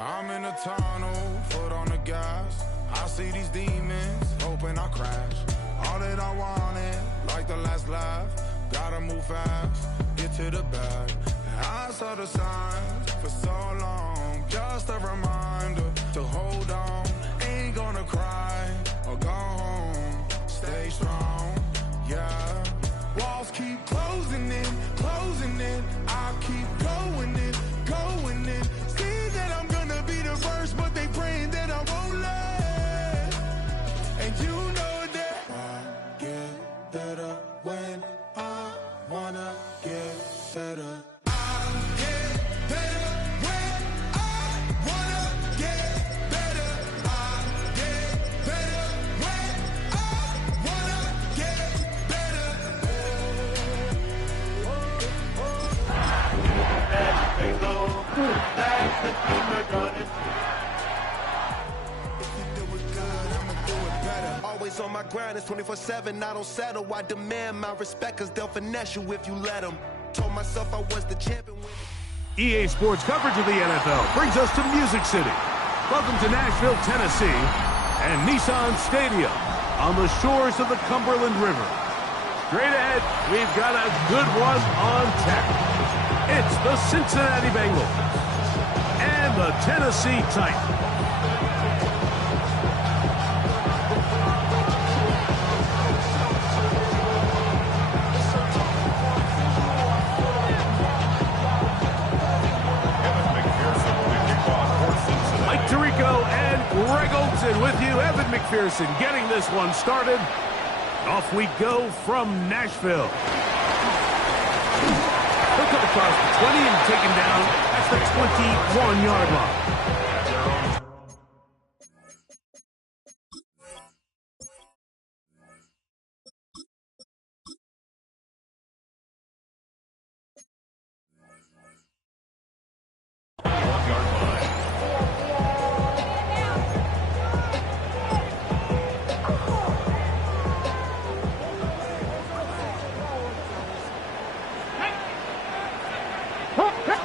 I'm in a tunnel, foot on the gas. I see these demons, hoping I crash. All that I wanted, like the last laugh. Gotta move fast, get to the bag. I saw the signs for so long. Just a reminder to hold on. Ain't gonna cry or go home. Stay strong, yeah. Walls keep closing in, closing in. I keep going in, going in. See that I'm gonna be the first, but they praying that I won't let. And you know that I get better when I wanna get better. Always on my grind, it's 24/7, I don't settle. I demand my respect, cause they'll finesse you if you let them. Told myself I was the champion. EA Sports coverage of the NFL brings us to Music City. Welcome to Nashville, Tennessee, and Nissan Stadium on the shores of the Cumberland River. Straight ahead, we've got a good one on tap. It's the Cincinnati Bengals and the Tennessee Titans. Mike Tirico and Greg Olsen with you. Evan McPherson getting this one started. Off we go from Nashville. He'll come across the 20 and taken down at the 21-yard line.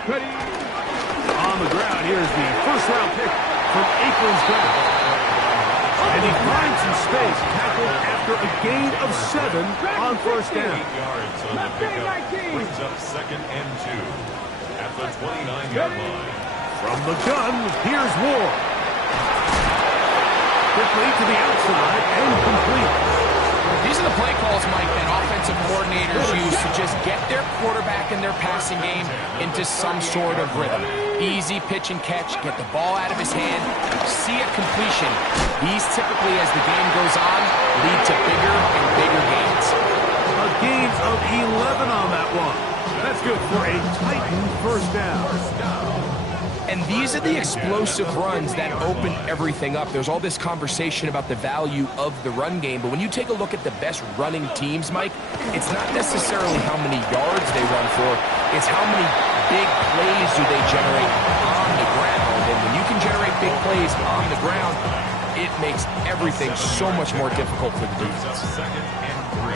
On the ground, here's the first-round pick from Akron's Draft. And he finds some space, tackled after a gain of 7 on first down. 8 yards on the pickup, brings up 2nd and 2 at the 29-yard line. From the gun, here's Ward. Quickly to the outside and complete. These are the play calls, Mike, that offensive coordinators use to just get their quarterback and their passing game into some sort of rhythm. Easy pitch and catch, get the ball out of his hand, see a completion. These typically, as the game goes on, lead to bigger and bigger gains. A gain of 11 on that one. That's good for a Titan first down. And these are the explosive runs that open everything up. There's all this conversation about the value of the run game, but when you take a look at the best running teams, Mike, it's not necessarily how many yards they run for, it's how many big plays do they generate on the ground. And when you can generate big plays on the ground, it makes everything so much more difficult for the defense. 2nd and 3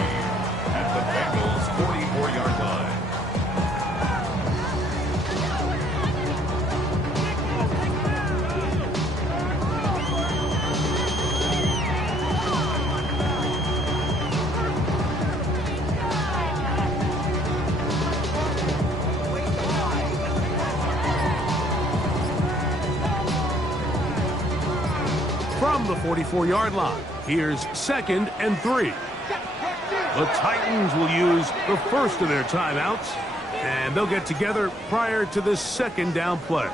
at the Bengals' 44-yard line. From the 44-yard line, here's 2nd and 3. The Titans will use the first of their timeouts, and they'll get together prior to this 2nd down play.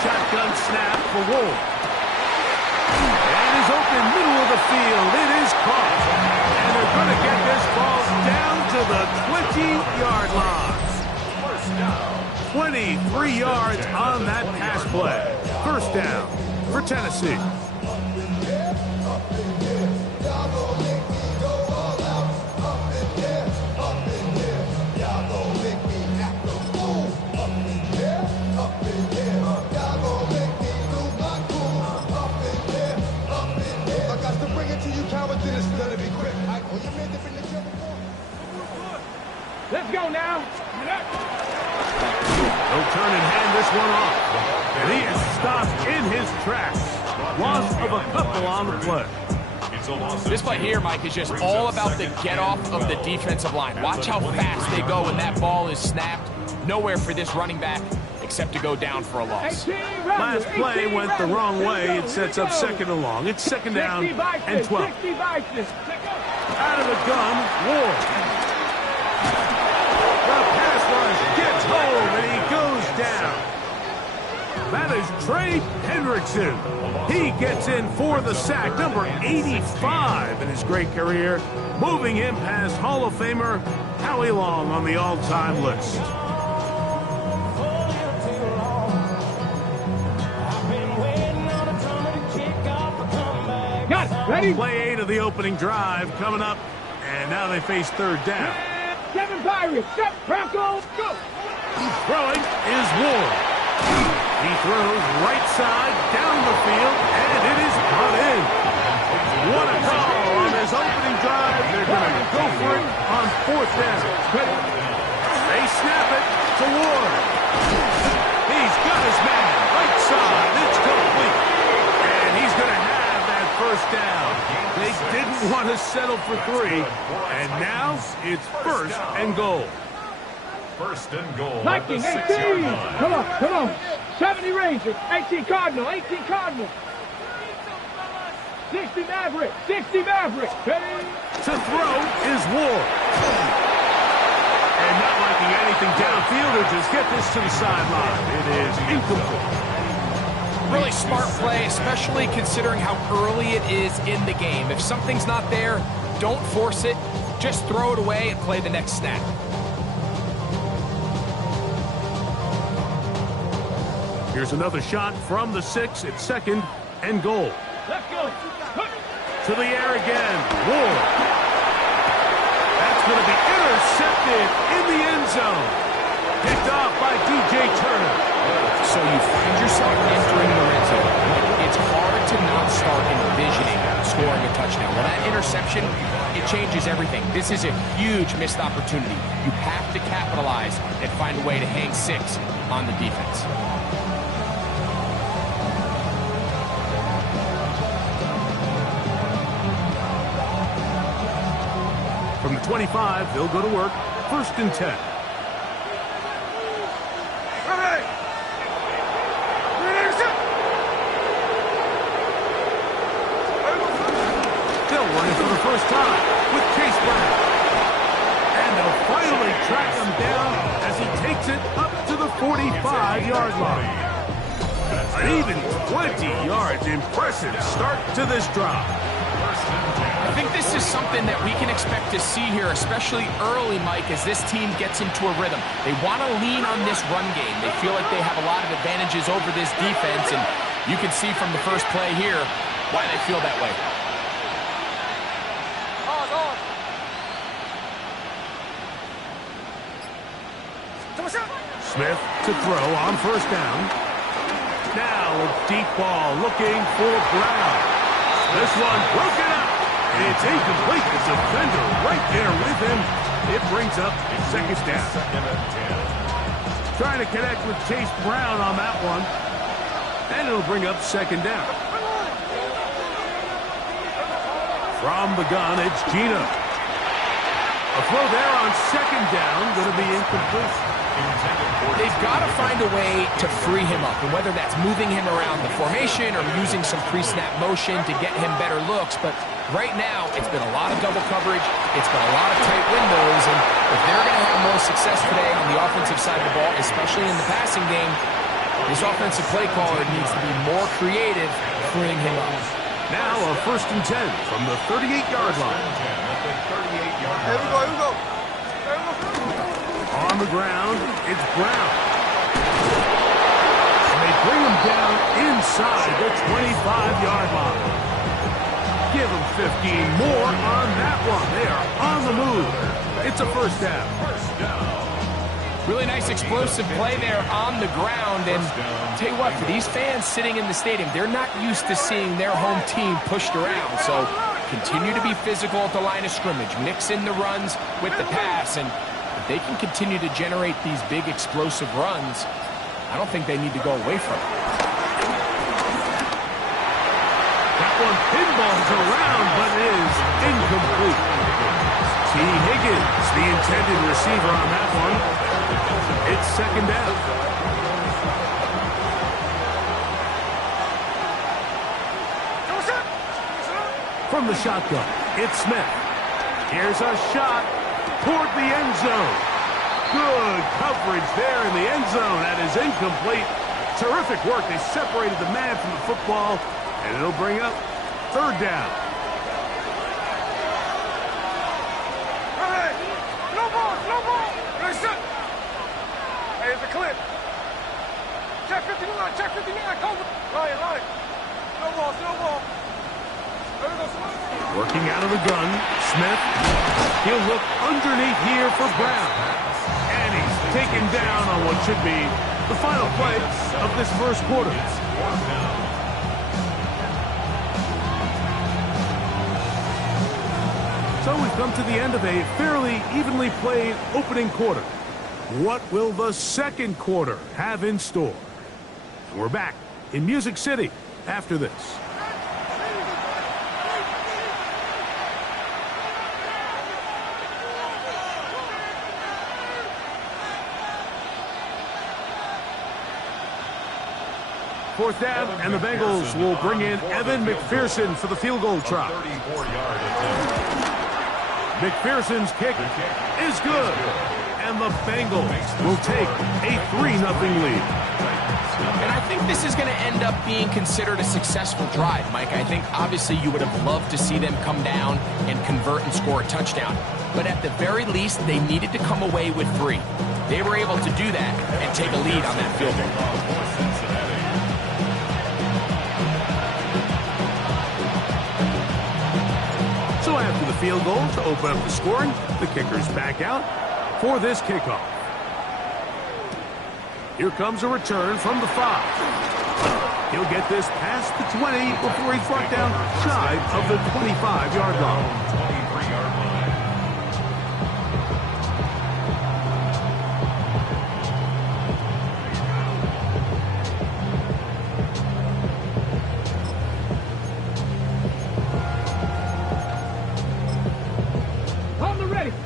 Shotgun snap for Wolf. And is open middle of the field. It is caught. And they're going to get this ball down to the 20-yard line. 23 yards on that pass play. First down for Tennessee. go now. He'll turn and hand this one off. And he is stopped in his tracks. Loss of a couple on the play. This play here, Mike, is just all about the get-off of the defensive line. Watch how fast they go when that ball is snapped. Nowhere for this running back except to go down for a loss. Last play went the wrong way. It sets up second and long. It's second down and 12. Out of the gun, Ward. The pass rush gets home, and he goes down. That is Trey Hendrickson. He gets in for the sack, number 85 in his great career, moving him past Hall of Famer Howie Long on the all-time list. Got it. Ready? Play 8 of the opening drive coming up, and now they face third down. Seven Pirates. Step, Bronco, go. Throwing is Ward. He throws right side down the field, and it is brought in. What a call on his opening drive. They're going to go for it on fourth down. They snap it to Ward. He's got his man right side. It's complete. And he's going to have that first down. They didn't want to settle for 3, and now it's first and goal. First and goal. Viking, 18. Come on, come on. 70 Rangers, 18 Cardinal, 18 Cardinal. 60 Maverick, 60 Maverick. Ready? To throw is Ward. And not liking anything downfield, or just get this to the sideline. It is incomplete. Really smart play, especially considering how early it is in the game. If something's not there, don't force it. Just throw it away and play the next snap. Here's another shot from the 6. It's second and goal. Let's go. To the air again. Ward. That's going to be intercepted in the end zone. Picked off by DJ Turner. So you find yourself entering the red zone. It's hard to not start envisioning scoring a touchdown. Well, that interception, it changes everything. This is a huge missed opportunity. You have to capitalize and find a way to hang 6 on the defense. From the 25, they'll go to work. First and 10. They'll run it for the first time with Chase Brown. And they'll finally track him down as he takes it up to the 45-yard line. An even 20 yards. Impressive start to this drive. I think this is something that we can expect to see here, especially early, Mike, as this team gets into a rhythm. They want to lean on this run game. They feel like they have a lot of advantages over this defense, and you can see from the first play here why they feel that way. Smith to throw on first down. Now a deep ball looking for Brown. This one broken up. It's incomplete. The defender right there with him. It brings up second down. Trying to connect with Chase Brown on that one. And it'll bring up second down. From the gun, it's Gino. A throw there on second down. Going to be incomplete. They've got to find a way to free him up, and whether that's moving him around the formation or using some pre-snap motion to get him better looks. But right now, it's been a lot of double coverage. It's been a lot of tight windows, and if they're going to have more success today on the offensive side of the ball, especially in the passing game, this offensive play caller needs to be more creative freeing him up. Now a first and 10 from the 38-yard line. Here we go. On the ground, it's Brown. And they bring him down inside the 25-yard line. Give him 15 more on that one. They are on the move. It's a first down. Really nice explosive play there on the ground. And tell you what, for these fans sitting in the stadium, they're not used to seeing their home team pushed around. So continue to be physical at the line of scrimmage. Mix in the runs with the pass. And If they can continue to generate these big explosive runs, I don't think they need to go away from it. That one pinballs around, but is incomplete. T. Higgins, the intended receiver on that one. It's second down. From the shotgun, it's Smith. Here's a shot toward the end zone. Good coverage there in the end zone. That is incomplete. Terrific work. They separated the man from the football, and it'll bring up third down. Hey, no ball, no ball. Hey, set. Hey, it's a clip. Check 59, check 59, cover. Right. No ball, no ball. Working out of the gun, Smith. He'll look underneath here for Brown. And he's taken down on what should be the final play of this first quarter. So we've come to the end of a fairly evenly played opening quarter. What will the second quarter have in store? And we're back in Music City after this. Fourth down, and the Bengals will bring in Evan McPherson for the field goal try. McPherson's kick is good, and the Bengals will take a 3-0 lead. And I think this is going to end up being considered a successful drive, Mike. I think obviously you would have loved to see them come down and convert and score a touchdown. But at the very least, they needed to come away with 3. They were able to do that and take a lead on that field goal. So after the field goal to open up the scoring, the kicker's back out for this kickoff. Here comes a return from the 5. He'll get this past the 20 before he's brought down shy of the 25-yard line.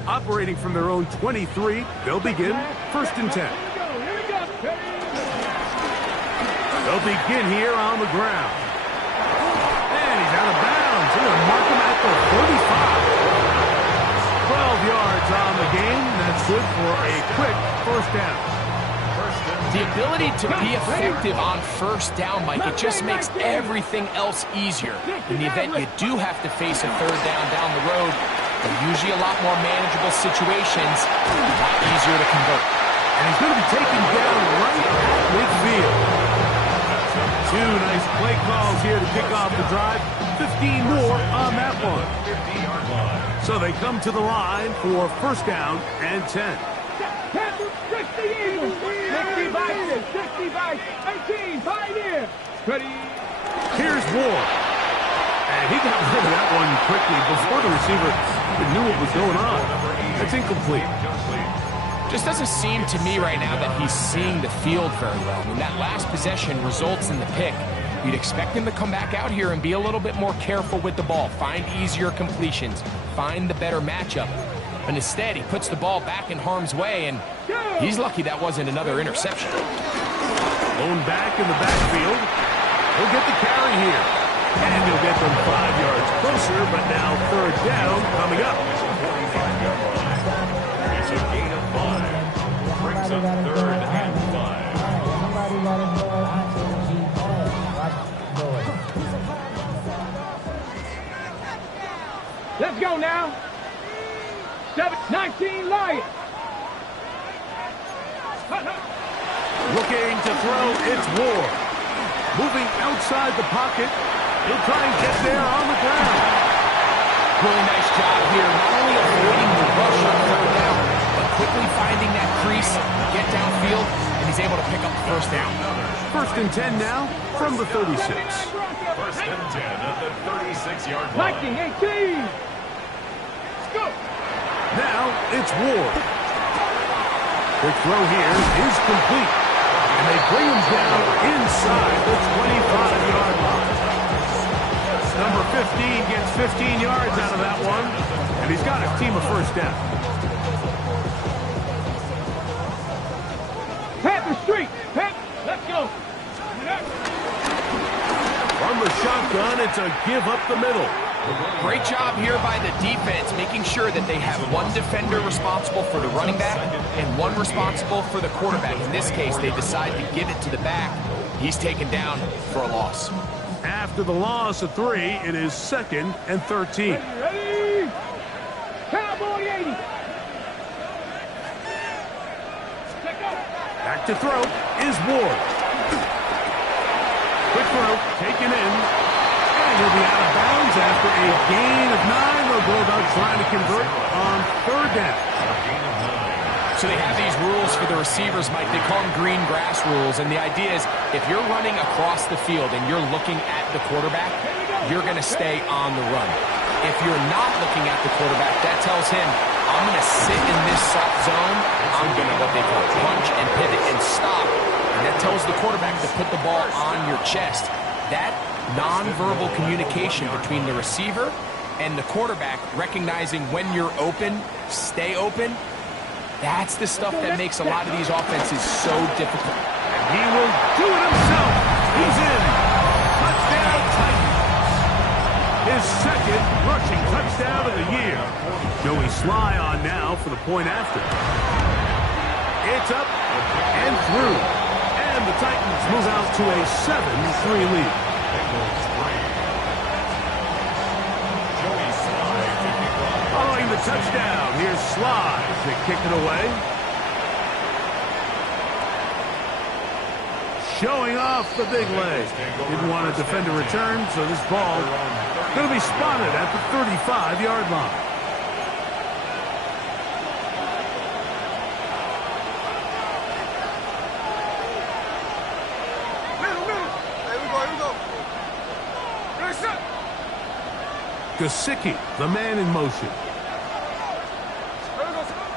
Operating from their own 23, they'll begin first and 10. They'll begin here on the ground. And he's out of bounds. He's going to mark him at the 35. 12 yards on the game. That's good for a quick first down. The ability to be effective on first down, Mike, it just makes everything else easier. In the event you do have to face a third down the road, they're usually a lot more manageable situations, a lot easier to convert. And he's going to be taken down right at midfield. 2 nice play calls here to kick off the drive. 15 more on that one. So they come to the line for first down and 10. 60 Eagles, 60 by 18, 5 in. Ready. Here's Ward. And he got rid of that one quickly before the receiver even knew what was going on. That's incomplete. Just doesn't seem to me right now that he's seeing the field very well. I mean, that last possession results in the pick. You'd expect him to come back out here and be a little bit more careful with the ball, find easier completions, find the better matchup. But instead, he puts the ball back in harm's way, and he's lucky that wasn't another interception. Lone back in the backfield. He'll get the carry here. And he'll get them 5 yards closer, but now third down coming up. It's a gain of 5. Brings up third and 5. Let's go now. 19 Lions. Looking to throw, it's Ward. Moving outside the pocket. He'll try and get there on the ground. Really nice job here, not only avoiding the rush on third down, but quickly finding that crease, get downfield, and he's able to pick up the first down. First and 10 now from the 36. First and 10 at the 36-yard line. 19, 18. Let's go. Now it's Ward. Quick throw here is complete. And they bring him down inside the 25-yard line. Number 15 gets 15 yards out of that one, and he's got his team a first down. Panther Street. Let's go. From the shotgun, it's a give up the middle. Great job here by the defense, making sure that they have one defender responsible for the running back and one responsible for the quarterback. In this case, they decide to give it to the back. He's taken down for a loss. After the loss of 3, it is 2nd and 13. Ready? Cowboy 80. Back to throw is Ward. Quick throw, taken in. And he'll be out of bounds after a gain of 9. They'll go about trying to convert on 3rd down. So they have these rules for the receivers, Mike. They call them green grass rules. And the idea is if you're running across the field and you're looking at the quarterback, you're going to stay on the run. If you're not looking at the quarterback, that tells him, I'm going to sit in this soft zone. I'm going to what they call punch and pivot and stop. And that tells the quarterback to put the ball on your chest. That nonverbal communication between the receiver and the quarterback, recognizing when you're open, stay open, that's the stuff that makes a lot of these offenses so difficult. And he will do it himself. He's in. Touchdown Titans. His 2nd rushing touchdown of the year. Joey Sly on now for the point after. It's up and through. And the Titans move out to a 7-3 lead. Following the touchdown, here's Sly to kick it away. Showing off the big leg. Didn't want to defend a return, so this ball going to be spotted at the 35-yard line. Gesicki, the man in motion.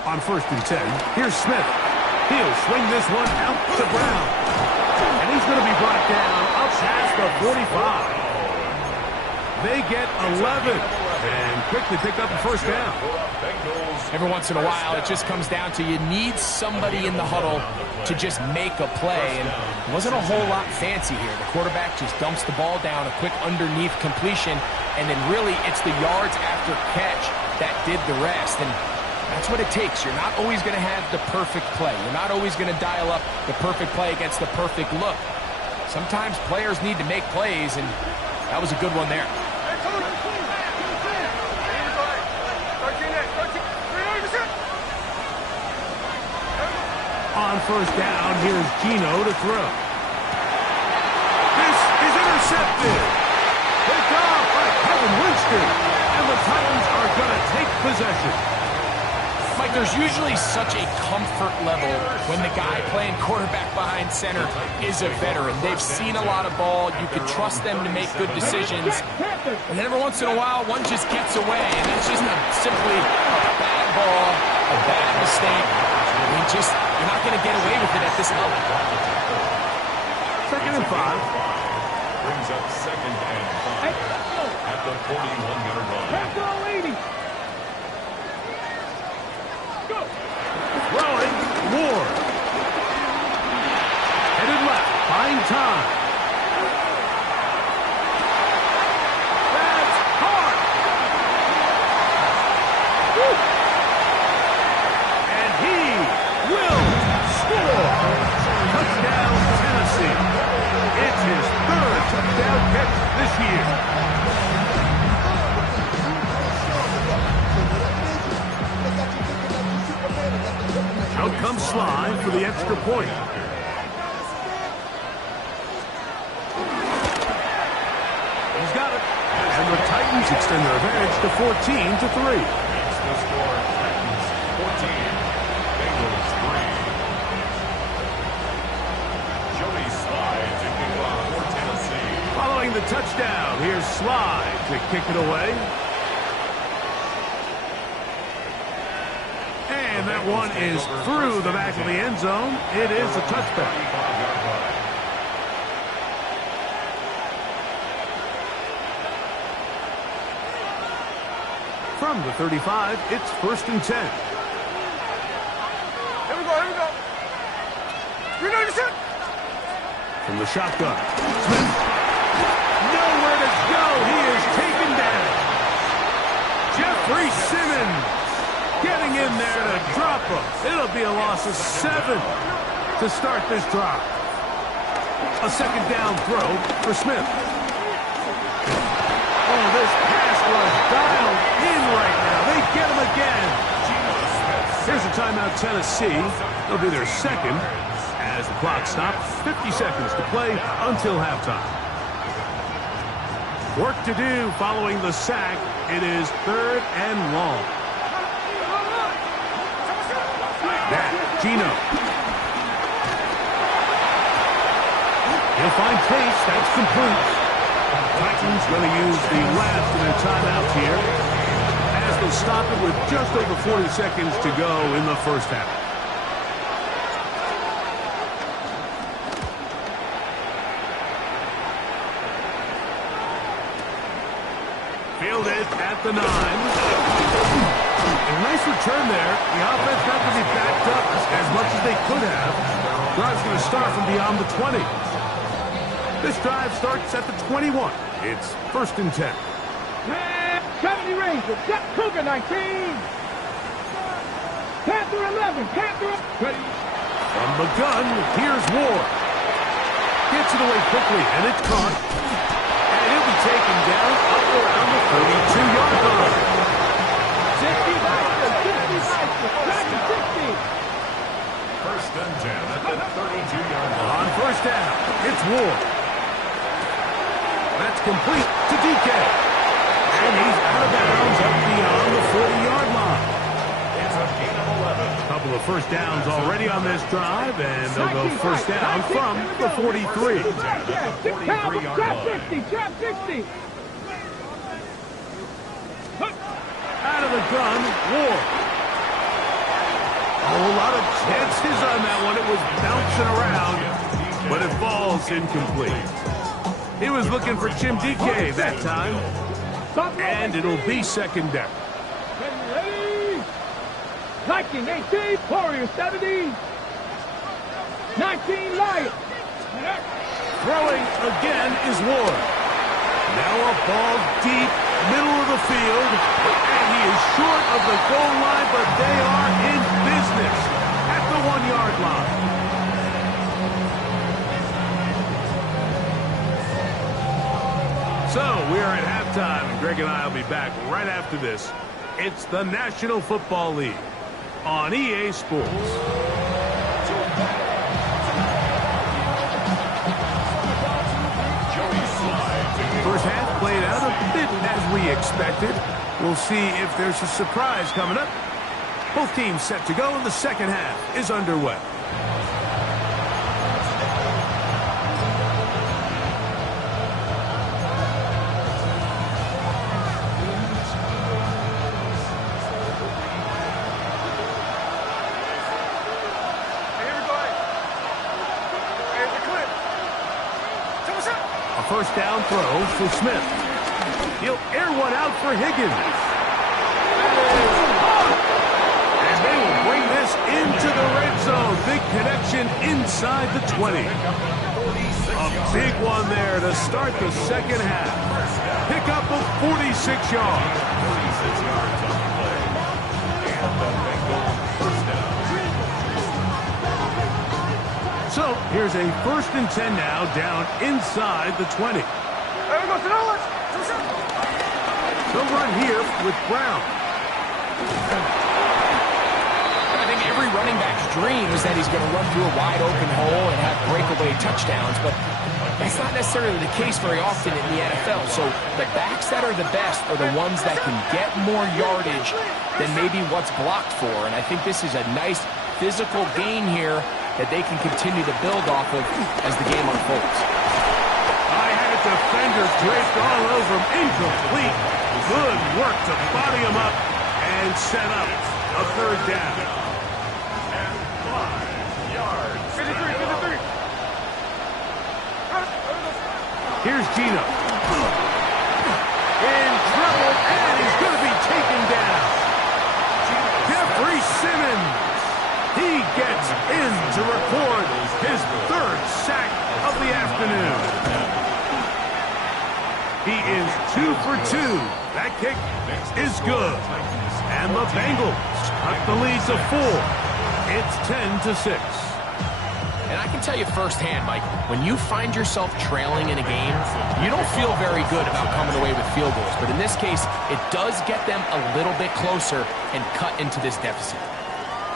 On 1st and 10, here's Smith. He'll swing this one out to Brown. And he's going to be brought down up past the 45. They get 11 and quickly pick up a first down. Every once in a while, it just comes down to you need somebody in the huddle to just make a play. And it wasn't a whole lot fancy here. The quarterback just dumps the ball down, a quick underneath completion, and then really it's the yards after catch that did the rest. And that's what it takes. You're not always going to have the perfect play. You're not always going to dial up the perfect play against the perfect look. Sometimes players need to make plays, and that was a good one there. On 1st down, here's Gino to throw. This is intercepted. Picked off by Kevin Winston. And the Titans are going to take possession. Mike, there's usually such a comfort level when the guy playing quarterback behind center is a veteran. They've seen a lot of ball. You can trust them to make good decisions. And then every once in a while, one just gets away. And that's just simply a bad ball, a bad mistake. I mean, you're not going to get away with it at this level. 2nd and 5. Brings up 2nd and 5 at the 41-yard line. Throwing, Ward. Headed left, find time. That's hard. Woo. And he will score. Touchdown, Tennessee. It's his 3rd touchdown catch this year. Out comes Sly for the extra point. He's got it. And the Titans extend their advantage to 14-3. The score, Titans 14, Bengals 3. Joey Sly to kick off for Tennessee. Following the touchdown, here's Sly to kick it away. And And that one is through the back of the end zone. It is a touchback. From the 35, it's 1st and 10. Here we go, here we go. You're not even set. From the shotgun. Smith. Nowhere to go. He is taken down. Jeffrey Simmons getting in there to drop him. It'll be a loss of 7 to start this drive. A second down throw for Smith. Oh, this pass was dialed in right now. They get him again. Here's a timeout, Tennessee. It'll be their second as the clock stops. 50 seconds to play until halftime. Work to do following the sack. It is 3rd and long. That, Gino. He'll find Chase. That's complete. Titans going to use the last of their timeouts here as they stop it with just over 40 seconds to go in the first half. Fielded at the 9. A nice return there. The offense not going to be backed up as much as they could have. Drive's going to start from beyond the 20. This drive starts at the 21. It's 1st and 10. 70 Rangers, Jeff Cougar 19. Panther 11, Panther ready. From the gun, here's Ward. Gets it away quickly, and it's caught. And he'll be taken down up around the 32-yard line. 60, 60, 60. 1st and 10 at the 32-yard line. On first down, it's Ward. That's complete to DK. And he's out of bounds up beyond the 40-yard line. It's a gain of 11. A couple of first downs already on this drive, and they'll go first down from the 43. At the 43-yard Trap line. 60, trap 60. Out of the gun, Ward. A whole lot of chances on that one. It was bouncing around, but it falls incomplete. He was looking for Jim DK that time, and it'll be 2nd down. Ready. Viking 18, Warriors 70. 19 Lions. Throwing again is Ward. Now a ball deep, middle of the field, and he is short of the goal line, but they are in business at the 1-yard line. So we are at halftime, and Greg and I will be back right after this. It's the National Football League on EA Sports. First half played out a bit as we expected. We'll see if there's a surprise coming up. Both teams set to go, and the second half is underway. First down throw for Smith. He'll air one out for Higgins. And they will bring this into the red zone. Big connection inside the 20. A big one there to start the second half. Pick up of 46 yards. 46 yards on the play. And the Bengals first down. So here's a 1st and 10 now, down inside the 20. There we go, Sonora. They'll run here with Brown. I think every running back's dream is that he's going to run through a wide open hole and have breakaway touchdowns, but that's not necessarily the case very often in the NFL. So the backs that are the best are the ones that can get more yardage than maybe what's blocked for, and I think this is a nice physical gain here that they can continue to build off of as the game unfolds. I had a defender draped all over him. Incomplete. Good work to body him up and set up a 3rd down. Here's Gino. In trouble, and he's going to be taken down. Jeffrey Simmons. He gets in to record his third sack of the afternoon. He is 2 for 2. That kick is good. And the Bengals cut the lead to 4. It's 10-6. And I can tell you firsthand, Mike, when you find yourself trailing in a game, you don't feel very good about coming away with field goals. But in this case, it does get them a little bit closer and cut into this deficit.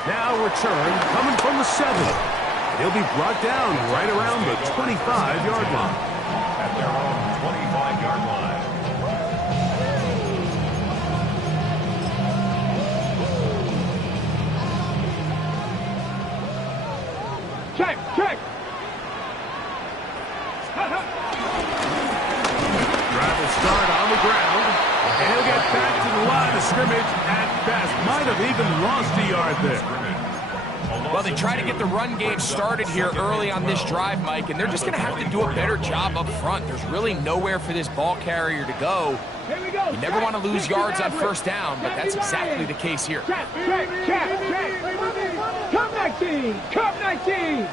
Now return coming from the 7. He'll be brought down right around the 25-yard line. At their own 25-yard line. Check, check. Drive will start on the ground, and he'll get back to the line of scrimmage at best. Might have even lost a yard there. Well, they try to get the run game started here early on this drive, Mike, and they're just going to have to do a better job up front. There's really nowhere for this ball carrier to go. Here we go. You never want to lose yards on first down, but that's exactly the case here. Check, check, check, check. Come 19, come 19.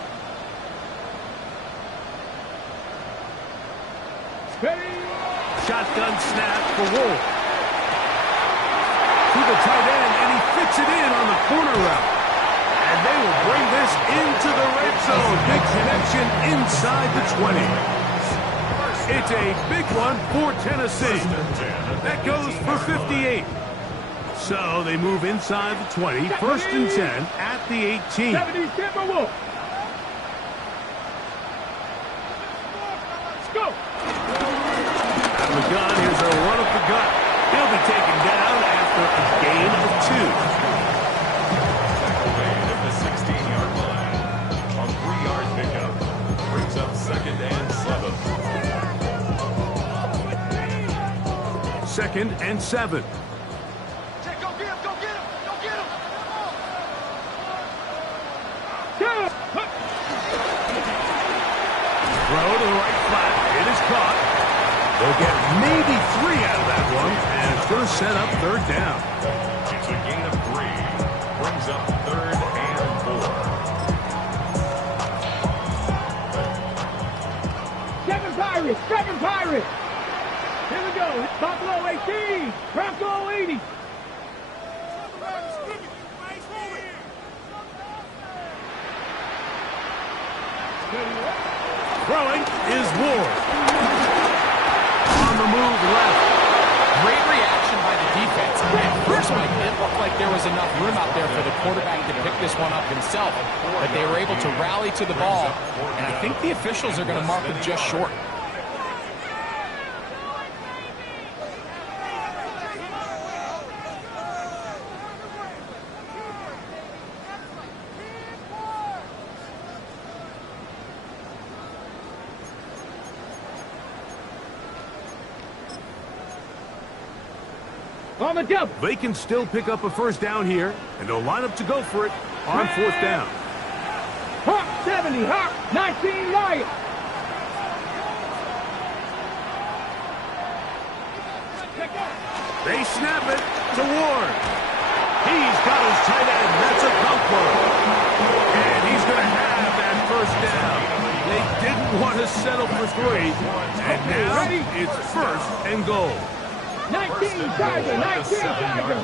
Ready? Shotgun snap for Wolf. To the tight end, and he fits it in on the corner route. And they will bring this into the red zone. Big connection inside the 20. It's a big one for Tennessee. That goes for 58. So they move inside the 20. First and 10 at the 18. 70 Timberwolves. Let's go. Out of the gun, here's a run up the gut. He'll be taken down after a gain of 2. At the 16-yard line. A 3-yard pickup. Brings up 2nd and 7. 2nd and 7. Check, go get him, go get him, go get him. Throw to the right flat. It is caught. They'll get maybe 3 out of that one, and it's going to set up 3rd down. It's a gain of 3. Brings up 3rd and 4. 7 Pirates, 7 Pirates. Here we go. Buffalo 18, Bronco 80. Throwing is Ward. On the move left. Great reaction by the defense. At first, Mike, it looked like there was enough room out there for the quarterback to pick this one up himself. But they were able to rally to the ball, and I think the officials are going to mark him just short. On the double. They can still pick up a 1st down here, and they'll line up to go for it on 4th down. Hawk 70, Hawk 19 Lions. They snap it to Ward. He's got his tight end. That's a comfort. And he's going to have that 1st down. They didn't want to settle for 3. And now it's 1st and goal. 19 Tiger, 19 Tiger.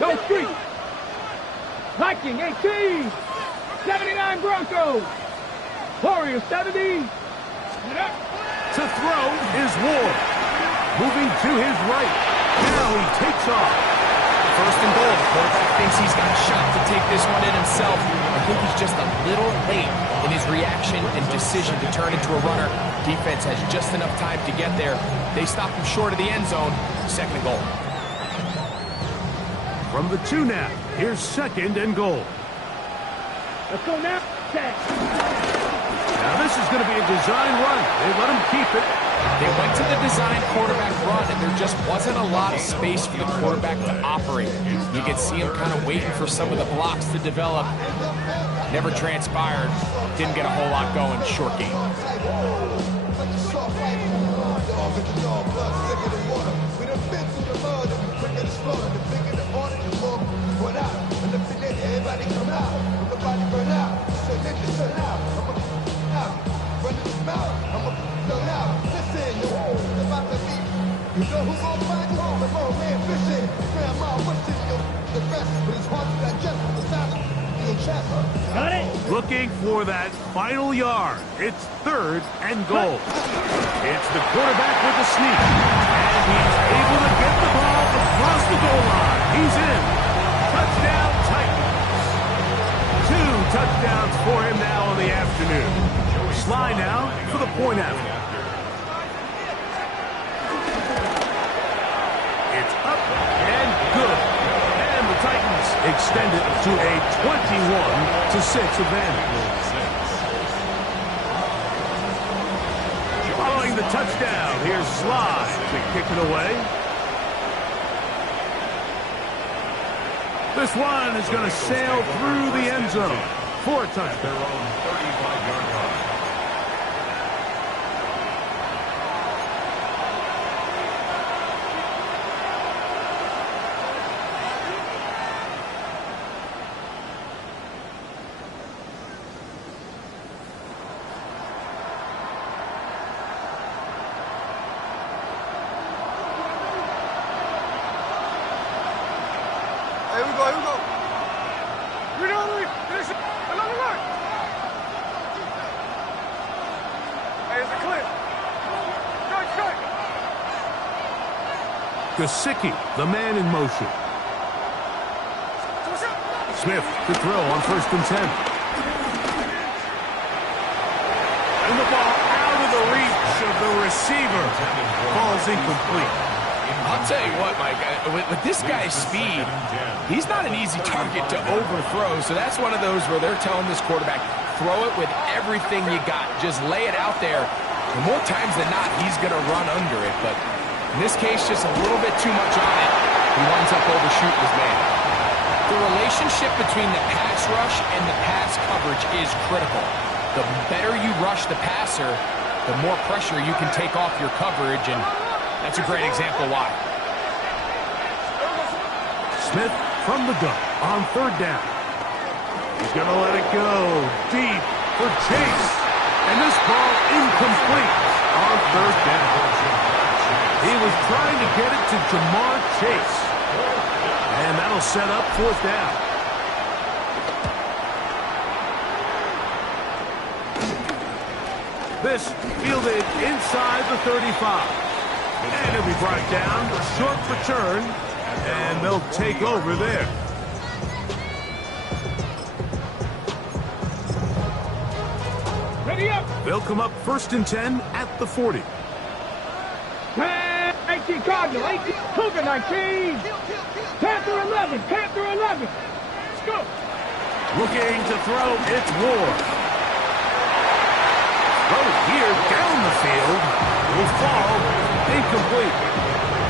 Go Street. Viking 18. 79 Broncos. Warriors 70. To throw is Ward. Moving to his right. Now he takes off. 1st and goal. The quarterback thinks he's got a shot to take this one in himself. I think he's just a little late in his reaction and decision to turn into a runner. Defense has just enough time to get there. They stop him short of the end zone. 2nd and goal. From the 2 now, here's 2nd and goal. Let's go now. Now this is going to be a design run. They let him keep it. They went to the design quarterback run, and there just wasn't a lot of space for the quarterback to operate. You could see him kind of waiting for some of the blocks to develop. Never transpired. Didn't get a whole lot going. Short game. dog is the dog, blood thicker than water. We done been through the mud and we quicker to slaughter. The bigger the order, the more run out. And if it ain't, everybody come out. When nobody burn out, so nigga, shut out. I'm out, running his mouth. I'm shut out. Listen, yo, it's about to be. You know who gon' find you? The wrong man fishing. Grandma wishing you the best, but it's hard to digest the sound of your chest. Got it. Looking for that final yard. It's 3rd and goal. It's the quarterback with the sneak. And he's able to get the ball across the goal line. He's in. Touchdown, Titans. 2 touchdowns for him now on the afternoon. Sly now for the point after. It's up and good. And the Titans extend it to a 21-6 advantage. Following the touchdown, here's Sly to kick it away. This one is going to sail through the end zone for a touchdown. Their own 35-yard line. Here we go, here we go. You know what I mean? Another one. Hey, it's a clip. Strike. Gesicki, the man in motion. Smith to throw on 1st and 10. And the ball out of the reach of the receiver. Ball's incomplete. I'll tell you what, Mike, with this guy's speed, he's not an easy target to overthrow. So that's one of those where they're telling this quarterback, throw it with everything you got. Just lay it out there. And more times than not, he's going to run under it. But in this case, just a little bit too much on it. He winds up overshooting his man. The relationship between the pass rush and the pass coverage is critical. The better you rush the passer, the more pressure you can take off your coverage, and that's a great example why. Smith from the gun on 3rd down. He's going to let it go deep for Chase. And this ball incomplete on 3rd down. He was trying to get it to Jamar Chase. And that'll set up 4th down. This fielded inside the 35. And it'll be brought down, short return, and they'll take over there. Ready up. They'll come up 1st and 10 at the 40. 18 Cardinal, 18, Cougar 19. Panther 11, Panther 11. Let's go. Looking to throw, it's Ward. Throw here down the field. Will fall incomplete.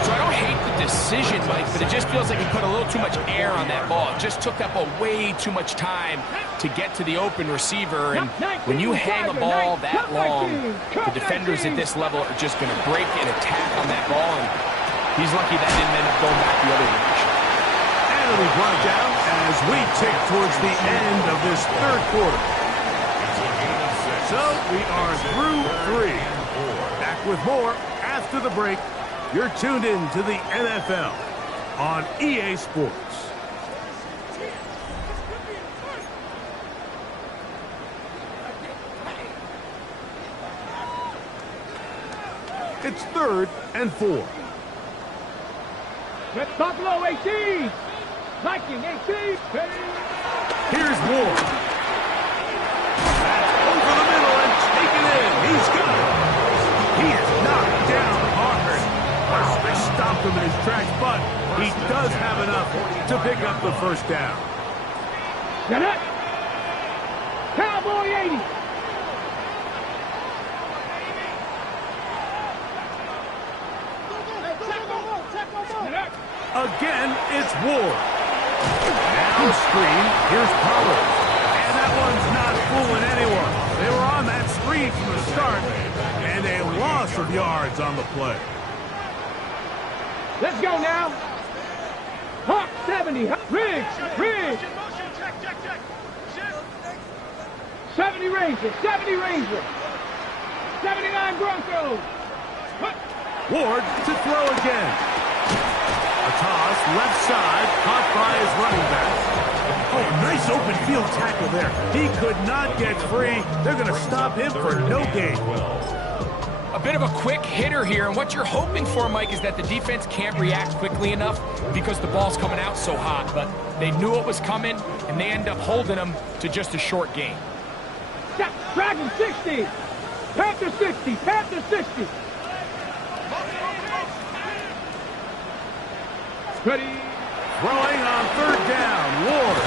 So I don't hate the decision, Mike, but it just feels like he put a little too much air on that ball. It just took up way too much time to get to the open receiver. And when you hang a ball that long, the defenders at this level are just going to break and attack on that ball. And he's lucky that didn't end up going back the other direction. And it'll be brought down as we tick towards the end of this 3rd quarter. So we are through 3. Back with more after the break. You're tuned in to the NFL on EA Sports. It's 3rd and 4. Let's Buffalo 18. Viking 18. Here's Ward. That's over the middle and taken in. He's got it. He is knocked down hard. Wow, they stopped him in his tracks, but he does have enough to pick up the 1st down. Get it. Cowboy 80. Again, it's Ward. Now screen. Here's Pollard. And that one's not fooling anyone. They were on that screen 3 from the start, and a loss of yards on the play. Let's go now. Hawk 70. Ridge. 70 Ranger. 70 Ranger. 79 Broncos. Ward to throw again. A toss, left side, caught by his running back. Oh, nice open field tackle there. He could not get free. They're going to stop him for no gain. A bit of a quick hitter here, and what you're hoping for, Mike, is that the defense can't react quickly enough because the ball's coming out so hot, but they knew it was coming, and they end up holding them to just a short gain. Dragon 60. Panther 60. Panther 60. Ready. Throwing on 3rd down. Ward.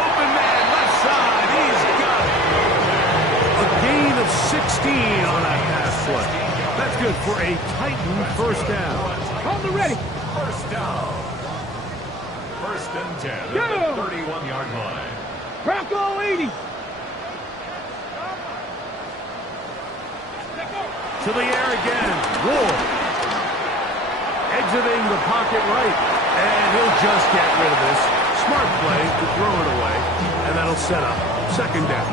Open man, left side. He's got it. A gain of 16 on that pass play. That's good for a Titan 1st down. Hold the ready. First down. 1st and 10 at the 31-yard line. Bronco 80. To the air again. Ward. Exiting the pocket right. And he'll just get rid of this. Smart play to throw it away. And that'll set up 2nd down.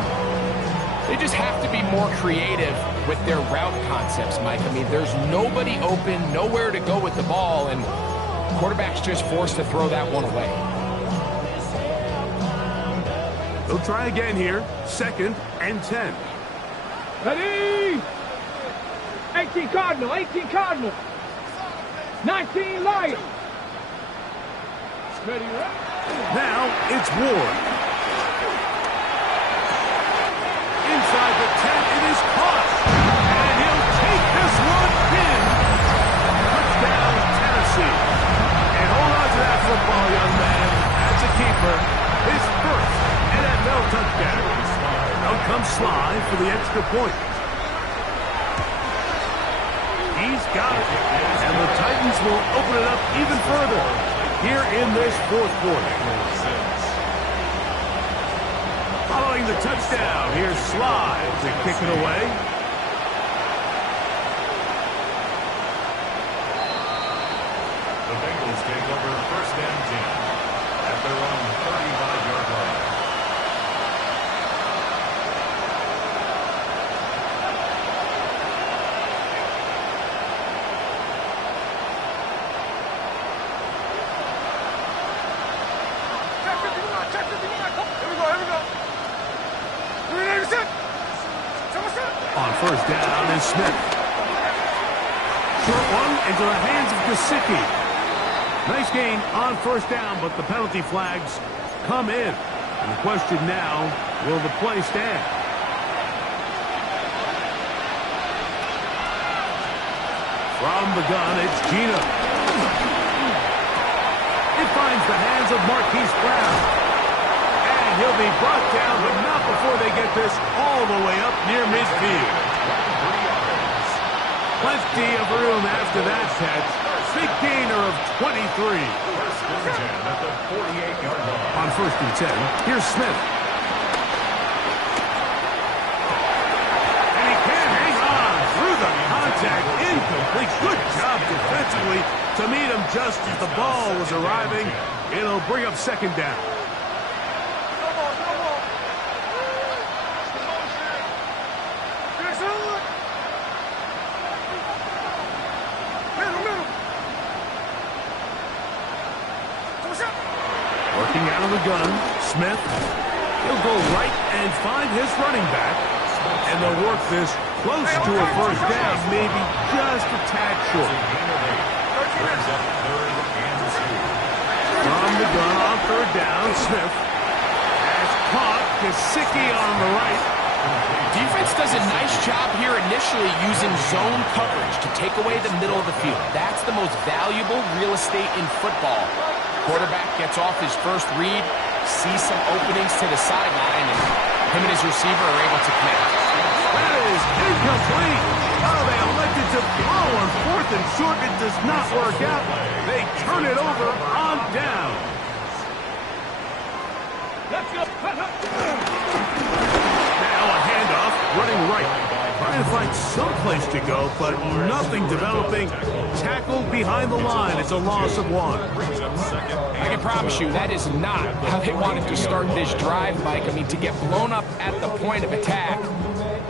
They just have to be more creative with their route concepts, Mike. I mean, there's nobody open, nowhere to go with the ball, and quarterback's just forced to throw that one away. They'll try again here. 2nd and 10. Ready. 18 Cardinal. 18 Cardinal. 19 Lion. Ready. Now it's Ward. Inside the 10, it is caught. And he'll take this one in. Touchdown, Tennessee. And hold on to that football, young man. That's a keeper. His 1st NFL touchdown. Out comes Sly for the extra point. He's got it. And the Titans will open it up even further here in this 4th quarter. Following the touchdown, here's Sly to kick it away. The Bengals take over 1st and 10 at their own 35-yard line. On 1st down is Smith. Short one into the hands of Gesicki. Nice gain on 1st down, but the penalty flags come in. And the question now, will the play stand? From the gun, it's Gino. It finds the hands of Marquise Brown. And he'll be brought down, but not before they get this all the way up near midfield. Plenty of room after that catch. Big gainer of 23. 1st and 10 at the 48-yard line. On 1st and 10, here's Smith. And he can't hang on through the contact. Incomplete. Good job defensively to meet him just as the ball was arriving. It'll bring up 2nd down. Working out of the gun, Smith. He'll go right and find his running back. And they'll work this close to a 1st down, maybe just a tad short. From the gun on 3rd down, Smith has caught Gesicki on the right. Defense does a nice job here initially using zone coverage to take away the middle of the field. That's the most valuable real estate in football. Quarterback gets off his 1st read, sees some openings to the sideline, and him and his receiver are able to connect. That is incomplete. Oh, they elected to blow on 4th and short. It does not work out. They turn it over on down. Let's go. Now a handoff, running right right. Trying to find some place to go, but nothing developing. Tackled behind the line. It's a loss of 1. I can promise you that is not how they wanted to start this drive, Mike. I mean, to get blown up at the point of attack,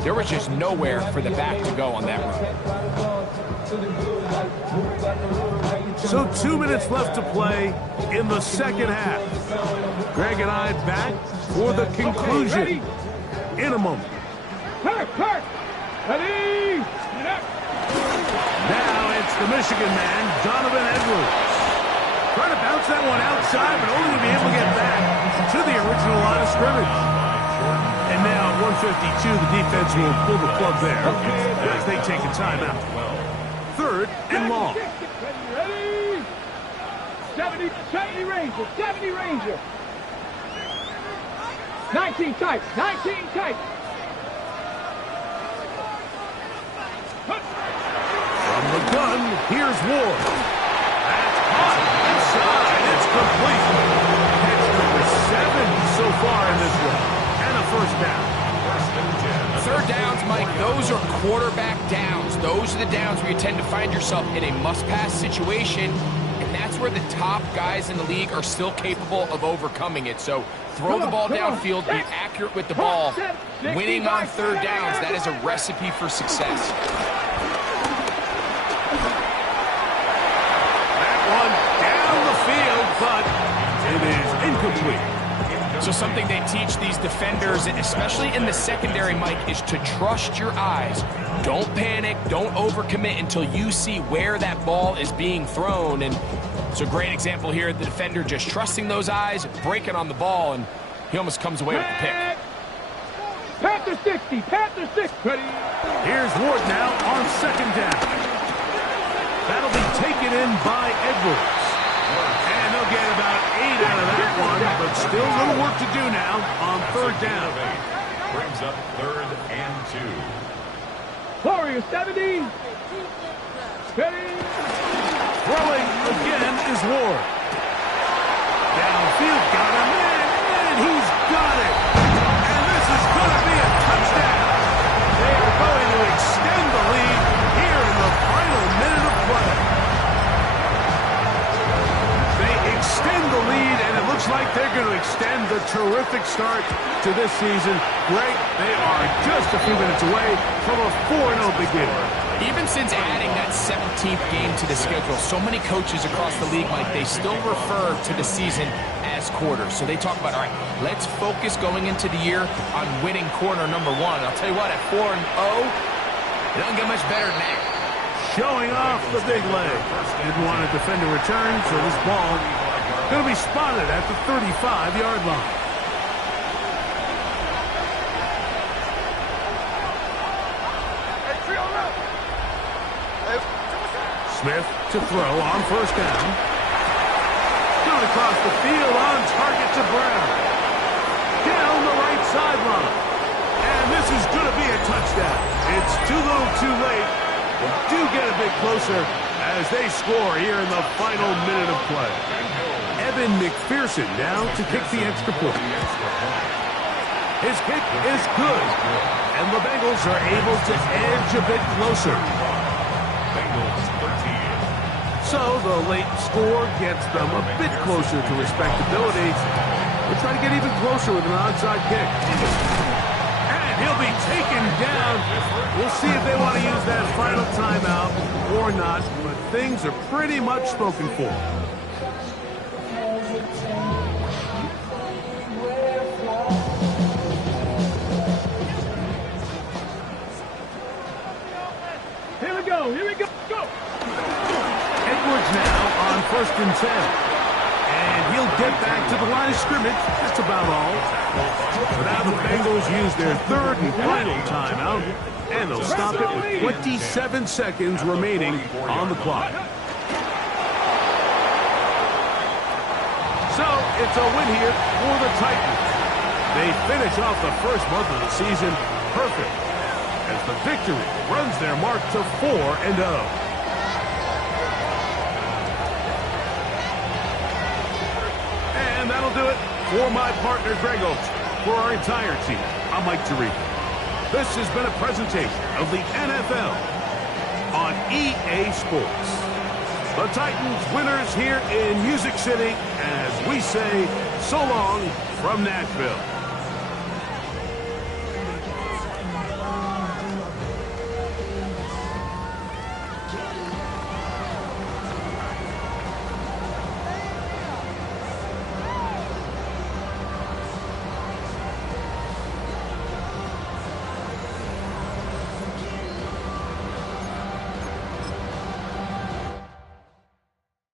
there was just nowhere for the back to go on that run. So 2 minutes left to play in the second half. Greg and I back for the conclusion in a moment. Hurt. Ready. Now it's the Michigan man, Donovan Edwards. Trying to bounce that one outside, but only to be able to get back to the original line of scrimmage. And now at 152, the defense will pull the plug there as they take a timeout. 3rd and long. Ready. 70 Ranger. 19 tight. From the gun, here's Ward. That's hot inside. It's complete. Catch number 7 so far in this one. And a first down. 3rd downs, Mike, those are quarterback downs. Those are the downs where you tend to find yourself in a must-pass situation, and that's where the top guys in the league are still capable of overcoming it. So throw the ball downfield, be accurate with the ball. Winning on 3rd downs, that is a recipe for success. But it is incomplete. So something they teach these defenders, especially in the secondary, Mike, is to trust your eyes. Don't panic, don't overcommit until you see where that ball is being thrown. And it's a great example here, the defender just trusting those eyes, breaking on the ball, and he almost comes away with the pick. Panther 60. Ready. Here's Ward now on 2nd down. That'll be taken in by Edwards. And they'll get about 8 out of that one, but still a little work to do now on 3rd down. Brings up 3rd and 2. Warrior 70. Ready. Throwing again is Ward. Downfield, got him in, and he's got it. And this is going to be a touchdown. They are going to extend the lead here in the final minute of play. Extend the lead, and it looks like they're going to extend the terrific start to this season. Great, they are just a few minutes away from a 4-0 beginning. Even since adding that 17th game to the schedule, so many coaches across the league, Mike, they still refer to the season as quarters. So they talk about, all right, let's focus going into the year on winning quarter number 1. I'll tell you what, at 4-0, it doesn't get much better than that. Showing off the big leg. Didn't want to defend a return, so this ball going to be spotted at the 35-yard line. Smith to throw on 1st down. Going across the field on target to Brown. Down the right sideline. And this is going to be a touchdown. It's too little too late. They do get a bit closer as they score here in the final minute of play. Evan McPherson now to kick the extra point. His kick is good, and the Bengals are able to edge a bit closer. Bengals 13. So the late score gets them a bit closer to respectability. We'll try to get even closer with an onside kick. And he'll be taken down. We'll see if they want to use that final timeout or not, but things are pretty much spoken for. Here we go. Go. Edwards now on 1st and 10. And he'll get back to the line of scrimmage. That's about all. So now the Bengals use their 3rd and final timeout. And they'll stop it with 27 seconds remaining on the clock. So it's a win here for the Titans. They finish off the first month of the season perfect, as the victory runs their mark to 4-0. And that'll do it for my partner, Greg Oaks. For our entire team, I'm Mike Tirico. This has been a presentation of the NFL on EA Sports. The Titans winners here in Music City as we say so long from Nashville.